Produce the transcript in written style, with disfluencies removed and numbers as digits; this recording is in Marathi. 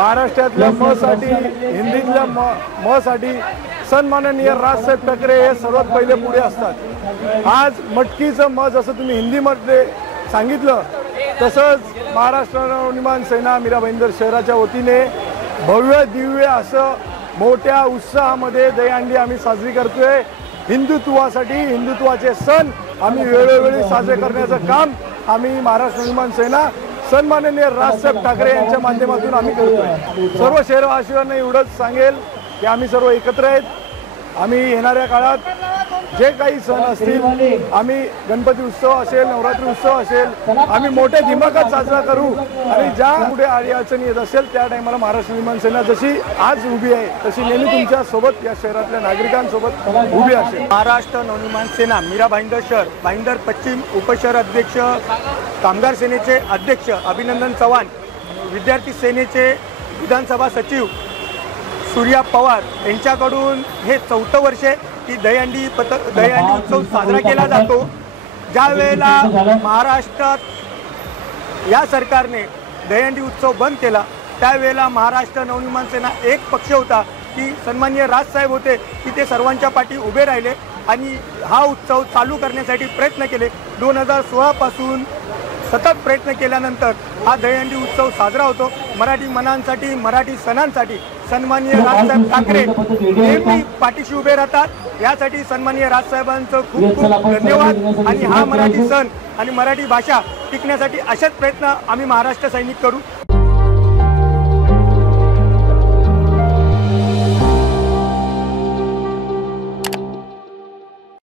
महाराष्ट्रातल्या म साठी हिंदीतल्या म साठी सन्माननीय राजसाहेब ठाकरे हे सर्वात पहिले पुढे असतात। आज मटकीचं म जसं तुम्ही हिंदीमध्ये सांगितलं तसंच महाराष्ट्र नवनिर्माण सेना मीरा भाईंदर शहराच्या वतीने भव्य दिव्य असं मोठ्या उत्साहामध्ये दहीहंडी आम्ही साजरी करतोय। हिंदुत्वासाठी हिंदुत्वाचे सण आम्ही वेळोवेळी साजरे करण्याचं काम आम्ही महाराष्ट्र नवनिर्माण सेना सन्माननीय राजसाहेब ठाकरे यांच्या माध्यमातून आम्ही करतोय। सर्व शहरवासियांना एवढंच सांगेल की आम्ही सर्व एकत्र आहेत। आम्ही येणाऱ्या काळात जे काही सण असतील, आम्ही गणपती उत्सव असेल, नवरात्री उत्सव असेल, आम्ही मोठ्या दिमागात साजरा करू आणि ज्या पुढे अडचणी येत असेल त्या टायमाला महाराष्ट्र नवनिर्माण सेना जशी आज उभी आहे तशी नेहमी तुमच्या सोबत या शहरातल्या नागरिकांसोबत उभी असेल। महाराष्ट्र नवनिर्माण सेना मीरा भाईंदर शहर, भाईंदर पश्चिम उपशहर अध्यक्ष, कामगार सेनेचे अध्यक्ष अभिनंदन चव्हाण, विद्यार्थी सेनेचे विधानसभा सचिव सूर्या पवार यांच्याकडून हे 4थं वर्ष की दहीहंडी उत्सव साजरा केला जातो। ज्या वेळेला महाराष्ट्रात या सरकारने दहीहंडी उत्सव बंद केला त्यावेळेला महाराष्ट्र नवनिर्माण सेना एक पक्ष होता की सन्माननीय राजसाहेब होते की ते सर्वांच्या पाठी उभे राहिले आणि हा उत्सव चालू करण्यासाठी प्रयत्न केले। 2016 पासून सतत प्रयत्न केल्यानंतर हा दहीहंडी उत्सव साजरा होतो। मराठी मनांसाठी, मराठी सणांसाठी सन्माननीय राजसाहेब ठाकरे नेहमी पाठीशी उभे राहतात। यासाठी सन्माननीय राजसाहेबांचं खूप खूप धन्यवाद आणि हा मराठी सण आणि मराठी भाषा टिकण्यासाठी असेच प्रयत्न आम्ही महाराष्ट्र सैनिक करू।